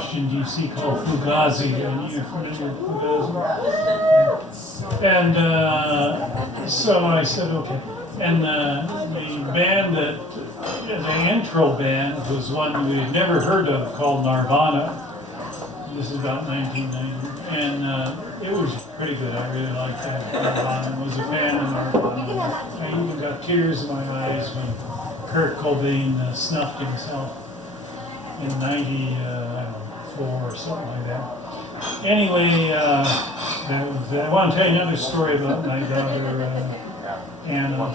Washington, D.C. called Fugazi. And you're familiar with Fugazi? And so I said, okay. And the band the intro band was one we had never heard of called Nirvana. This is about 1990. And it was pretty good. I really liked that. Nirvana. I was a fan of Nirvana. I even got tears in my eyes when Kurt Cobain snuffed himself in 94 or something like that. Anyway, I want to tell you another story about my daughter, Anna.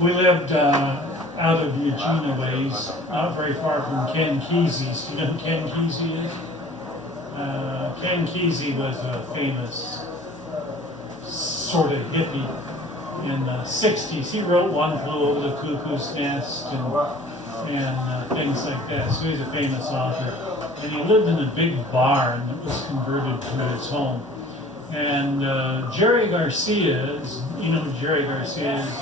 We lived out of Eugenia ways, not very far from Ken Kesey's. Do you know who Ken Kesey is? Ken Kesey was a famous sort of hippie in the 60s. He wrote One Flew Over the Cuckoo's Nest and things like that. So he's a famous author. And he lived in a big barn that was converted to his home. And Jerry Garcia, you know who Jerry Garcia is?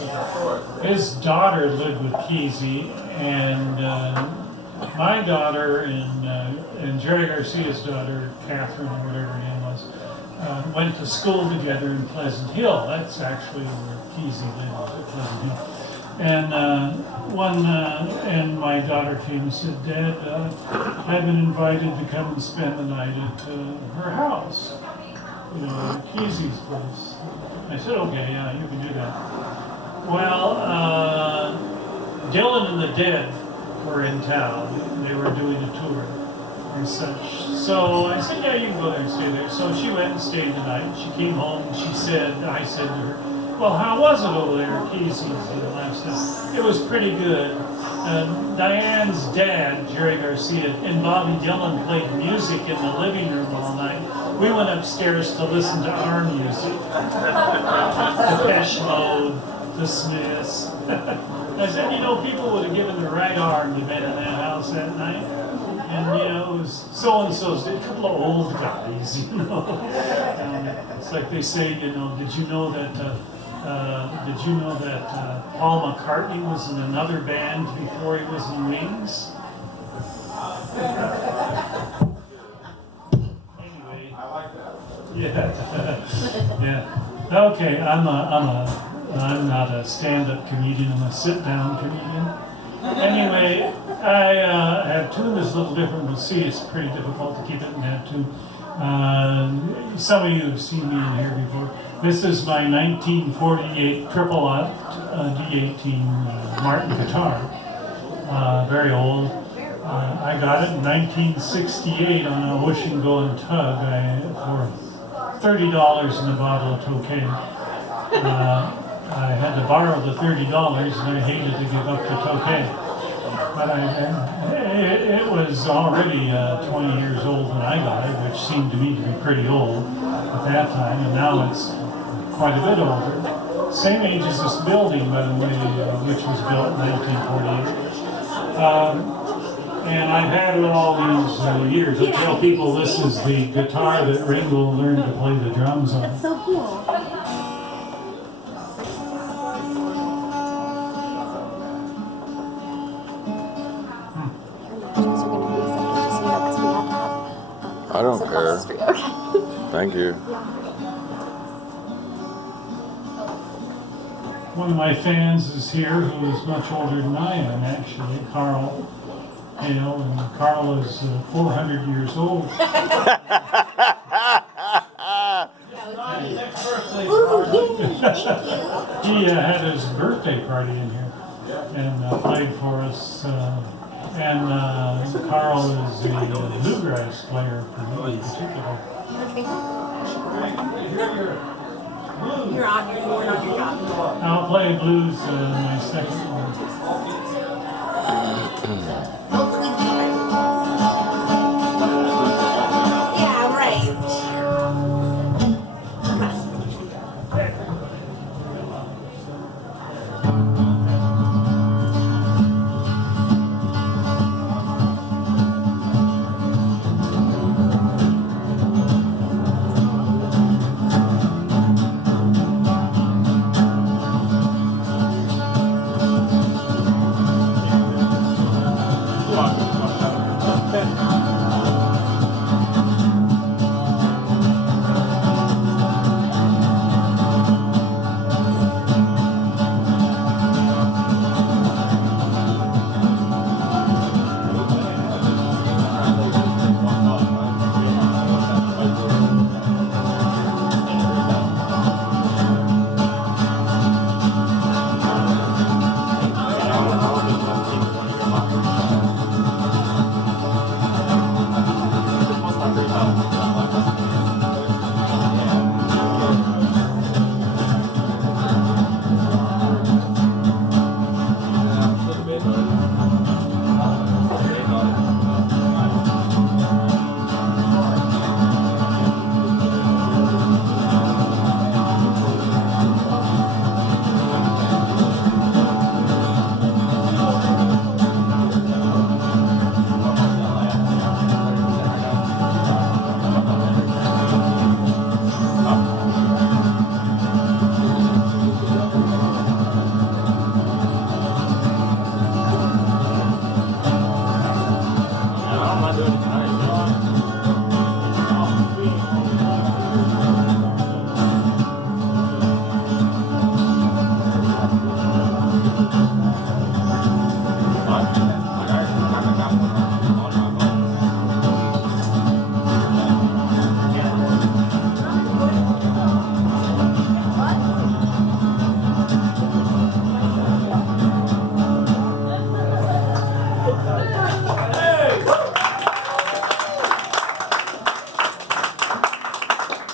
His daughter lived with Kesey, and my daughter and Jerry Garcia's daughter, Catherine, or whatever her name was, went to school together in Pleasant Hill. That's actually where Kesey lived, at Pleasant Hill. And and my daughter came and said, Dad, I've been invited to come and spend the night at her house. You know, Kesey's place. I said, okay, yeah, you can do that. Well, Dylan and the Dead were in town. They were doing a tour and such. So I said, yeah, you can go there and stay there. So she went and stayed the night. She came home and I said to her, well, how was it over there at Kesey's last night? It was pretty good. Diane's dad, Jerry Garcia, and Bobby Dylan played music in the living room all night. We went upstairs to listen to our music. Depeche Mode, The Smiths. I said, you know, people would have given their right arm to been in that house that night. And, you know, it was so-and-so's, a couple of old guys, you know. It's like they say, you know, did you know that Paul McCartney was in another band before he was in Wings? Anyway. I like that. Yeah. Yeah. Okay, I'm not a stand-up comedian, I'm a sit-down comedian. Anyway, I have tuned this a little different, but see, it's pretty difficult to keep it in that tune. Some of you have seen me in here before. This is my 1948 triple aught D18 Martin guitar. Very old. I got it in 1968 on a Wish and Go and Tug for $30 in a bottle of Tokay. I had to borrow the $30 and I hated to give up the Tokay. But it was already 20 years old when I got it, which seemed to me to be pretty old at that time, and now it's quite a bit older. Same age as this building, by the way, which was built in 1948. And I've had it all these years. I tell people this is the guitar that Ringo learned to play the drums on. That's so cool. I don't care. Okay. Thank you. One of my fans is here who is much older than I am, actually, Carl. You know, and Carl is 400 years old. He had his birthday party in here and played for us. And Carl is a bluegrass player in particular. You're on your job. I'll play blues my second one.